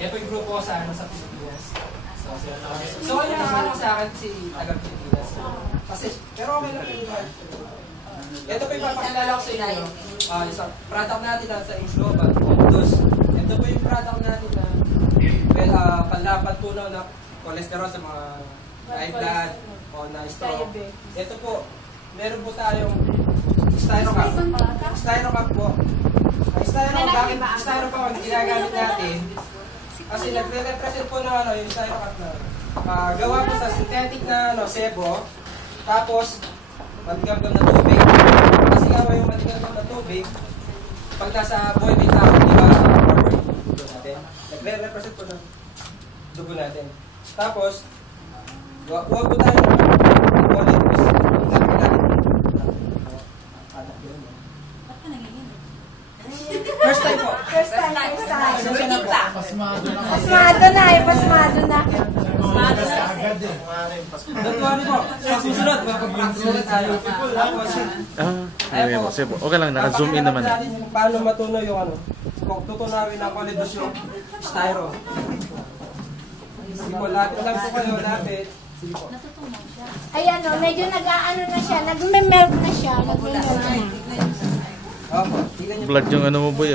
Yan po yung grupo ko sa Pilipinas. So yung nakakala ko sa akin si taga Pilipinas. Kasi, pero okay lang yung iba. Ito po yung papakilala ko sa inyo. Isang product natin na sa Global, Omdus. Ito po yung product natin na panlaban po na cholesterol sa mga high blood o na stroke. Ito po, meron po tayong Styrocup. Styrocup po. Styrocup ang ginagamit natin. Kasi nagre-represent po na yung Styrocup na gawa po sa synthetic na sebo. Tapos, matigam-gam na tubig. Kasi nga yung matigam-gam na tubig, pag nasa buhay may tao, di ba, sa dugo natin. Nagre-represent po ng dugo natin. Tapos, huwag po tayo First time po. First time. Pasmado na. Pasmado na. Don't worry po. Sa susunod, mapag-susunod tayo. Okay lang, naka-zoom in naman. Paano matunaw yung kung tutunawin ang kolidus yung styro. Sige po, lapit lang po kayo, lapit. Sige po. Ayan o, medyo nag-aano na siya, nag-melt na siya. Vlog yung ano mo, boy,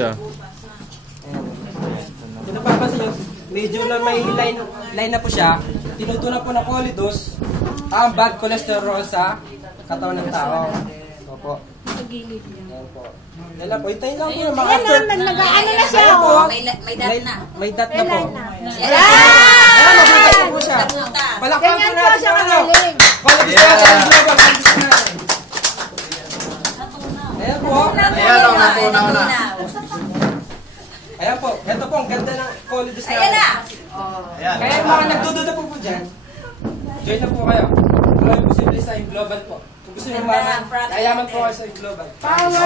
Kung napapansin nyo, medyo na may line na po siya. Tinutunan po ng kolidus ang bad cholesterol sa katawan ng tao. Opo. Pagilid niya. Ayan po. Yan lang po. Hintayin lang po yung mga Ayan na, nag-aano na siya. Ayan po. May dot na. May dot na po. Ayan! Mabutas na po siya. Palakpan po Ganyan po natin siya yung ano. magaling. Kolidus natin. Kolidus natin. Ayan po. Natunaw na. Ayan po. Ito po. Ang ganda ng kolidus natin. Ayan na. Kaya yung mga nagdududa po dyan, join na po kayo. Walang posible sa global po. Kung gusto nyo maman, kayaman po kayo sa global. Power!